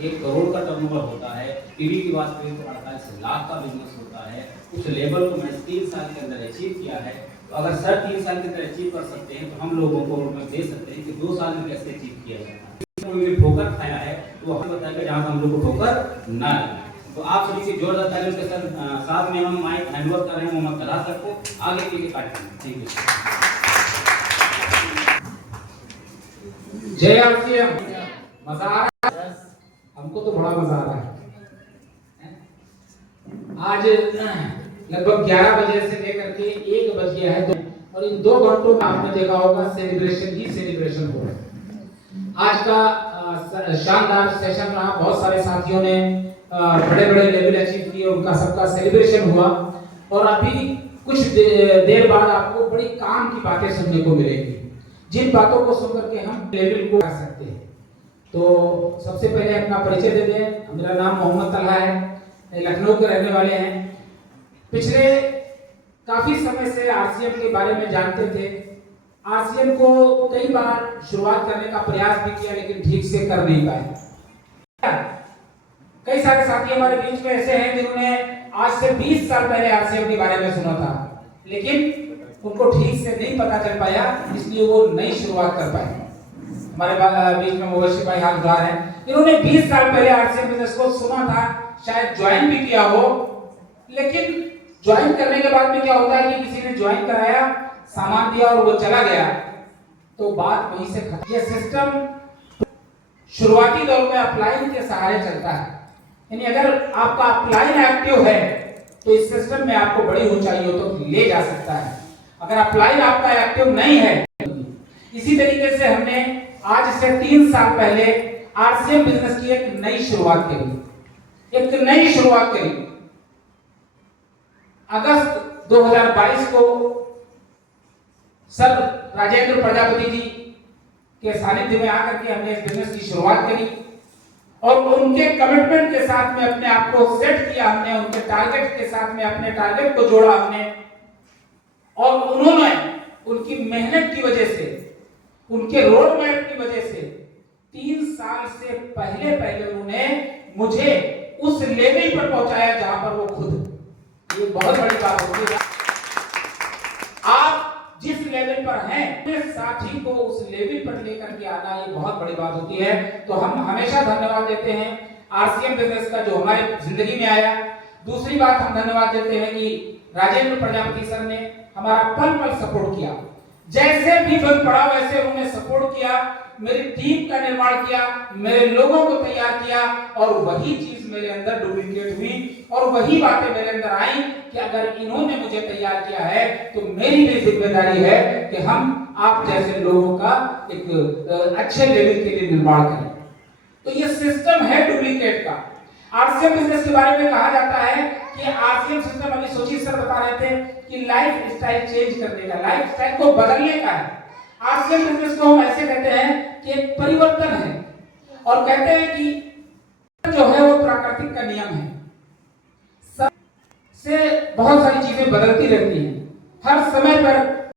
1 करोड़ का टर्नओवर होता है, टीवी की बात करें तो 48 लाख का बिजनेस होता है। उस लेवल को मैंने 3 साल के अंदर अचीव किया है। तो अगर सर 3 साल के अंदर अचीव कर सकते हैं तो हम लोगों को रोडमैप दे सकते हैं कि 2 साल में कैसे अचीव किया जाए। कोई ठोकर खाया है तो हमें बताएगा जहाँ हम लोग को ठोकर ना लगे। तो आप सभी से जोरदार तालियों के साथ में हम माइक हैंडओवर कर रहे हैं मोहम्मद तलहा सर को, आगे के कार्यक्रम। Thank you. जय आरसीएम। मजा आ रहा है? हमको तो बड़ा मजा आ रहा है। आज लगभग 11 बजे से लेकर के 1 बज गया है और इन 2 घंटों में आपने देखा होगा सेलिब्रेशन ही सेलिब्रेशन हो रहा है। आज का शानदार सेशन रहा। बहुत सारे साथियों ने बड़े बड़े लेवल अचीव किए, उनका सबका सेलिब्रेशन हुआ। और अभी कुछ देर बाद आपको बड़ी काम की बातें सुनने को मिलेगी, जिन बातों को सुनकर के हम लेवल को कर सकते हैं। तो सबसे पहले अपना परिचय दे दें। मेरा नाम मोहम्मद तलहा है, लखनऊ के रहने वाले हैं। पिछले काफी समय से आरसीएम के बारे में जानते थे। आरसीएम को कई बार शुरुआत करने का प्रयास भी किया, लेकिन ठीक से कर नहीं पाए। कई सारे साथी हमारे बीच में ऐसे हैं जिन्होंने आज से 20 साल पहले आरसीएम के बारे में सुना था, लेकिन उनको ठीक से नहीं पता चल पाया, इसलिए वो नई शुरुआत कर पाए। हमारे बीच में मुबशिर भाई हालदार हैं, इन्होंने 20 साल पहले आरसीएम बिजनेस को सुना था, शायद ज्वाइन भी किया हो, लेकिन ज्वाइन करने के बाद में क्या होता है कि किसी ने ज्वाइन कराया, सामान दिया और वो चला गया, तो बात वहीं से खत्म। ये सिस्टम शुरुआती दौर में अपलाइन के सहारे चलता है। यानी अगर आपका अपलाइन एक्टिव है तो इस सिस्टम में आपको बड़ी ऊंचाइयों तक ले जा सकता है। अगर अपलाइन आपका एक्टिव नहीं है, इसी तरीके से हमने आज से 3 साल पहले आरसीएम बिजनेस की एक नई शुरुआत करी। अगस्त 2022 को सर राजेंद्र प्रजापति जी के सानिध्य में आकर के हमने इस बिजनेस की शुरुआत करी और उनके कमिटमेंट के साथ में अपने आप को सेट किया हमने, उनके टारगेट के साथ में अपने टारगेट को जोड़ा हमने। और उन्होंने उनकी मेहनत की वजह से, उनके रोड मैप की वजह से 3 साल से पहले उन्होंने मुझे उस लेवल पर पहुंचाया जहां पर वो खुद। ये बहुत बड़ी बात होती है। आप जिस लेवल पर हैं, अपने साथी को उस लेवल पर लेकर के आना, ये बहुत बड़ी बात होती है। तो हम हमेशा धन्यवाद देते हैं आरसीएम बिजनेस का जो हमारे जिंदगी में आया। दूसरी बात हम धन्यवाद देते हैं कि राजेंद्र प्रजापति सर ने हमारा पल पल सपोर्ट किया। जैसे भी बन पड़ा वैसे उन्होंने सपोर्ट किया, मेरी टीम का निर्माण किया, मेरे लोगों को तैयार किया और वही चीज मेरे अंदर डुप्लीकेट हुई और वही बातें मेरे अंदर आई कि अगर इन्होंने मुझे तैयार किया है तो मेरी भी जिम्मेदारी है कि हम आप जैसे लोगों का एक अच्छे लेवल के लिए निर्माण करें। तो ये सिस्टम है डुप्लीकेट का। आरसीएम बिजनेस के बारे में कहा जाता है कि आरसीएम सिस्टम, अभी सोची सर बता रहे थे कि लाइफ स्टाइल चेंज करने का, लाइफ स्टाइल को बदलने का है। आरसीएम बिजनेस को हम ऐसे कहते हैं कि एक परिवर्तन है और कहते हैं कि जो है वो प्राकृतिक का नियम है। से बहुत सारी चीजें बदलती रहती हैं। हर समय पर